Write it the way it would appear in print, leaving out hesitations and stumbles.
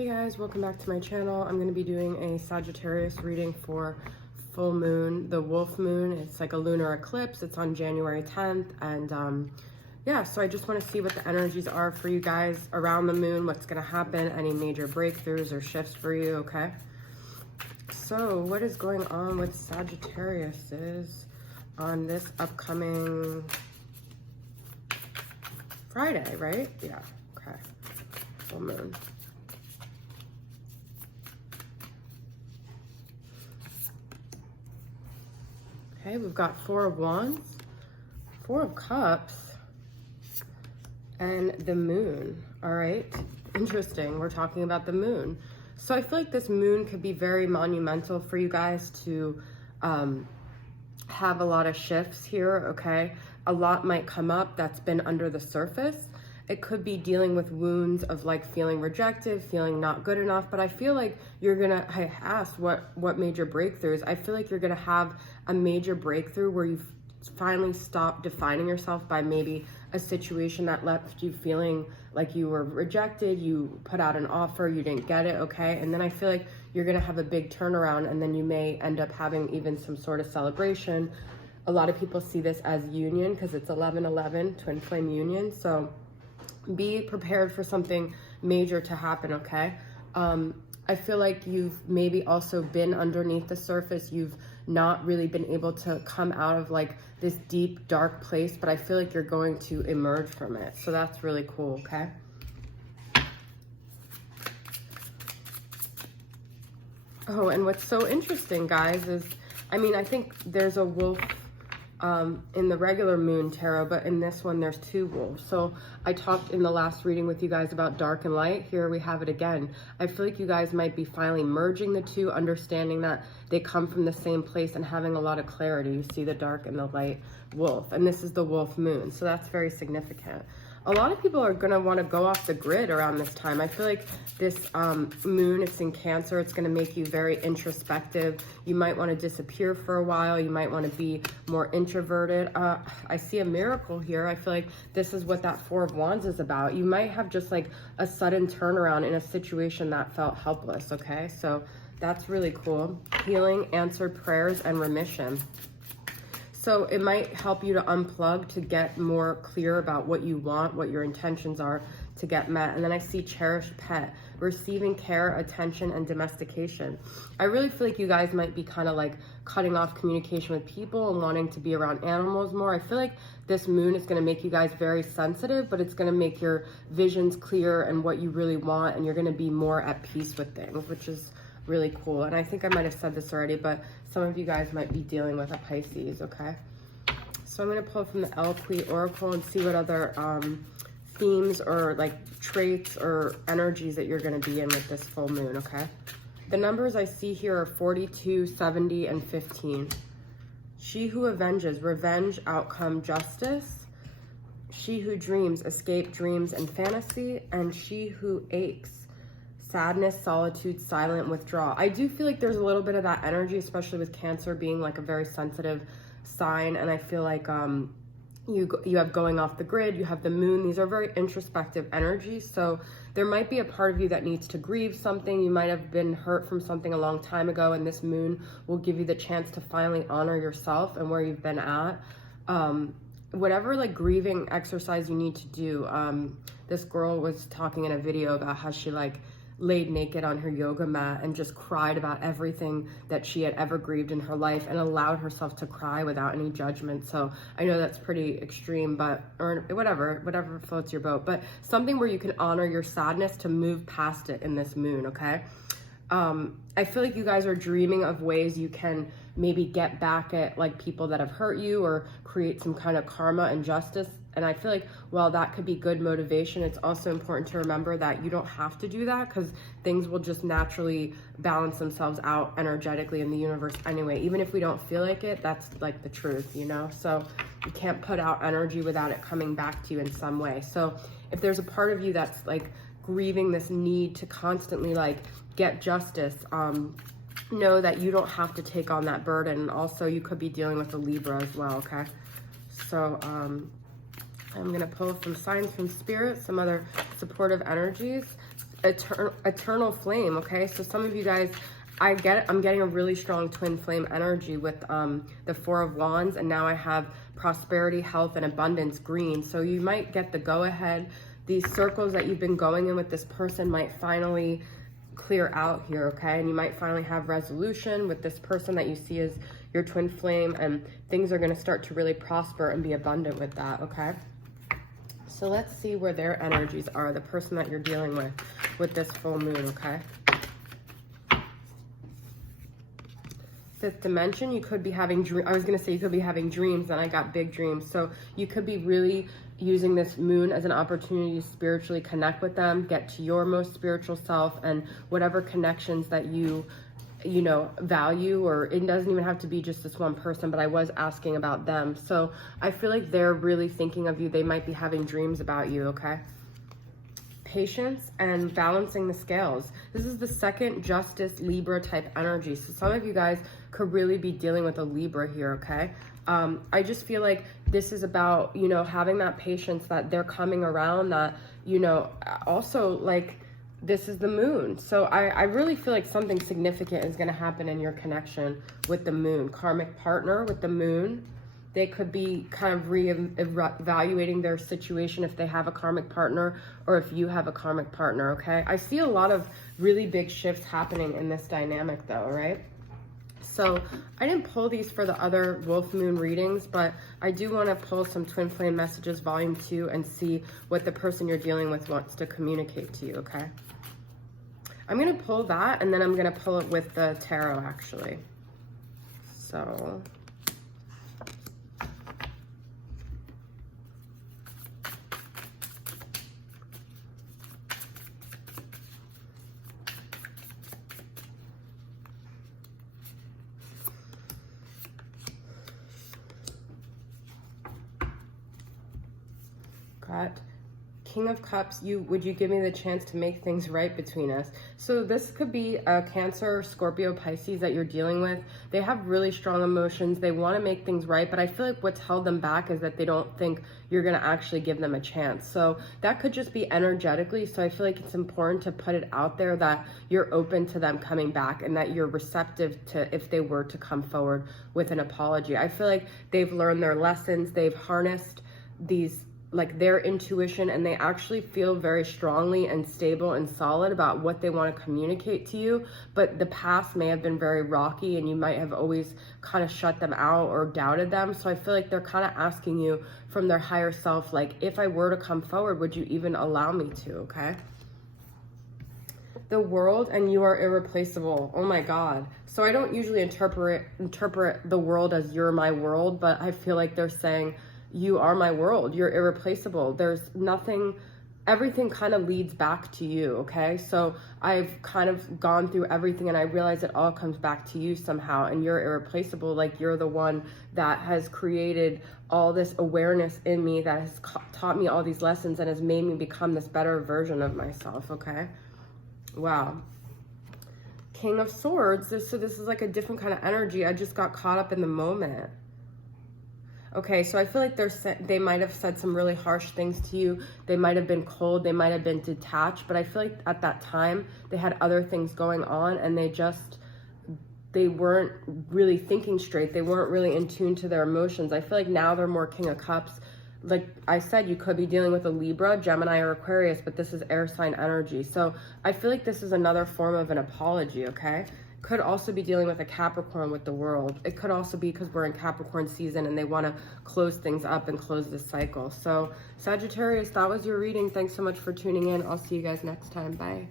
Hey guys, welcome back to my channel. I'm going to be doing a Sagittarius reading for full moon, the wolf moon. It's like a lunar eclipse. It's on January 10th. And yeah, so I just want to see what the energies are for you guys around the moon, what's going to happen, any major breakthroughs or shifts for you, okay? So what is going on with Sagittarius is on this upcoming Friday, right? Yeah, okay. Full moon. Okay, we've got Four of Wands, Four of Cups, and the moon. All right, interesting. We're talking about the moon. So I feel like this moon could be very monumental for you guys to have a lot of shifts here, okay? A lot might come up that's been under the surface. It could be dealing with wounds of like feeling rejected, feeling not good enough, but I feel like you're gonna, I asked what major breakthroughs. I feel like you're gonna have a major breakthrough where you finally stop defining yourself by maybe a situation that left you feeling like you were rejected, you put out an offer, you didn't get it, okay? And then I feel like you're gonna have a big turnaround, and then you may end up having even some sort of celebration. A lot of people see this as union because it's 11-11, twin flame union. So be prepared for something major to happen, okay? I feel like you've maybe also been underneath the surface. You've not really been able to come out of like this deep, dark place, but I feel like you're going to emerge from it. So that's really cool, okay? Oh, and what's so interesting, guys, is, I mean, I think there's a wolf in the regular moon tarot, but in this one there's two wolves. So I talked in the last reading with you guys about dark and light. Here we have it again. I feel like you guys might be finally merging the two, understanding that they come from the same place and having a lot of clarity. You see the dark and the light wolf, and this is the wolf moon, so that's very significant. A lot of people are going to want to go off the grid around this time. I feel like this moon, it's in Cancer. It's going to make you very introspective. You might want to disappear for a while. You might want to be more introverted. I see a miracle here. I feel like this is what that Four of Wands is about. You might have just like a sudden turnaround in a situation that felt helpless, okay? So that's really cool. Healing, answered prayers, and remission. So it might help you to unplug, to get more clear about what you want, what your intentions are to get met. And then I see cherished pet, receiving care, attention, and domestication. I really feel like you guys might be kind of like cutting off communication with people and wanting to be around animals more. I feel like this moon is going to make you guys very sensitive, but it's going to make your visions clear and what you really want, and you're going to be more at peace with things, which is really cool. And I think I might have said this already, but some of you guys might be dealing with a Pisces, okay? So I'm going to pull from the Eloquent Oracle and see what other themes or like traits or energies that you're going to be in with this full moon, okay? The numbers I see here are 42, 70, and 15. She who avenges, revenge, outcome, justice. She who dreams, escape, dreams, and fantasy. And she who aches, sadness, solitude, silent withdrawal. I do feel like there's a little bit of that energy, especially with Cancer being like a very sensitive sign. And I feel like you have going off the grid, you have the moon. These are very introspective energies. So there might be a part of you that needs to grieve something. You might have been hurt from something a long time ago, and this moon will give you the chance to finally honor yourself and where you've been at. Whatever like grieving exercise you need to do. This girl was talking in a video about how she like laid naked on her yoga mat and just cried about everything that she had ever grieved in her life and allowed herself to cry without any judgment. So I know that's pretty extreme, but, or whatever floats your boat, but something where you can honor your sadness to move past it in this moon, okay? I feel like you guys are dreaming of ways you can maybe get back at like people that have hurt you or create some kind of karma and justice. And I feel like while that could be good motivation, it's also important to remember that you don't have to do that, because things will just naturally balance themselves out energetically in the universe anyway. Even if we don't feel like it, that's like the truth, you know? So you can't put out energy without it coming back to you in some way. So if there's a part of you that's like grieving this need to constantly like get justice, know that you don't have to take on that burden. Also, you could be dealing with a Libra as well, okay? So I'm going to pull some signs from Spirit, some other supportive energies. eternal flame, okay? So some of you guys, I'm getting a really strong twin flame energy with the Four of Wands, and now I have prosperity, health, and abundance green. So you might get the go-ahead. These circles that you've been going in with this person might finally clear out here, okay? And you might finally have resolution with this person that you see as your twin flame, and things are going to start to really prosper and be abundant with that, okay? So let's see where their energies are, the person that you're dealing with this full moon, okay? Fifth dimension, you could be having I was going to say you could be having dreams, and I got big dreams. So you could be really using this moon as an opportunity to spiritually connect with them, get to your most spiritual self, and whatever connections that you know, value, or it doesn't even have to be just this one person, but I was asking about them. So I feel like they're really thinking of you. They might be having dreams about you, okay? Patience and balancing the scales. This is the second Justice Libra type energy. So some of you guys could really be dealing with a Libra here, okay? I just feel like this is about, you know, having that patience, that they're coming around, that, you know, also like this is the moon. So I really feel like something significant is going to happen in your connection with the moon. Karmic partner with the moon. They could be kind of re-evaluating their situation if they have a karmic partner, or if you have a karmic partner, okay? I see a lot of really big shifts happening in this dynamic though, right? So I didn't pull these for the other Wolf Moon readings, but I do want to pull some Twin Flame Messages Volume 2 and see what the person you're dealing with wants to communicate to you, okay? I'm going to pull that, and then I'm going to pull it with the tarot, actually. So... King of Cups, would you give me the chance to make things right between us? So this could be a Cancer, Scorpio, Pisces that you're dealing with. They have really strong emotions. They want to make things right, but I feel like what's held them back is that they don't think you're going to actually give them a chance. So that could just be energetically. So I feel like it's important to put it out there that you're open to them coming back, and that you're receptive to if they were to come forward with an apology. I feel like they've learned their lessons. They've harnessed these, like, their intuition, and they actually feel very strongly and stable and solid about what they want to communicate to you. But the past may have been very rocky, and you might have always kind of shut them out or doubted them. So I feel like they're kind of asking you from their higher self, like, if I were to come forward, would you even allow me to? Okay. The World, and you are irreplaceable. Oh my God. So I don't usually interpret the world as you're my world, but I feel like they're saying, you are my world. You're irreplaceable. There's nothing, everything kind of leads back to you, okay? So I've kind of gone through everything, and I realize it all comes back to you somehow, and you're irreplaceable. Like, you're the one that has created all this awareness in me, that has taught me all these lessons, and has made me become this better version of myself, okay? Wow. King of Swords. So this is like a different kind of energy. I just got caught up in the moment. Okay, so I feel like they might have said some really harsh things to you. They might have been cold. They might have been detached. But I feel like at that time, they had other things going on, and they weren't really thinking straight. They weren't really in tune to their emotions. I feel like now they're more King of Cups. Like I said, you could be dealing with a Libra, Gemini, or Aquarius, but this is air sign energy. So I feel like this is another form of an apology, okay? Could also be dealing with a Capricorn with the World. It could also be because we're in Capricorn season and they want to close things up and close this cycle. So Sagittarius, that was your reading. Thanks so much for tuning in. I'll see you guys next time. Bye.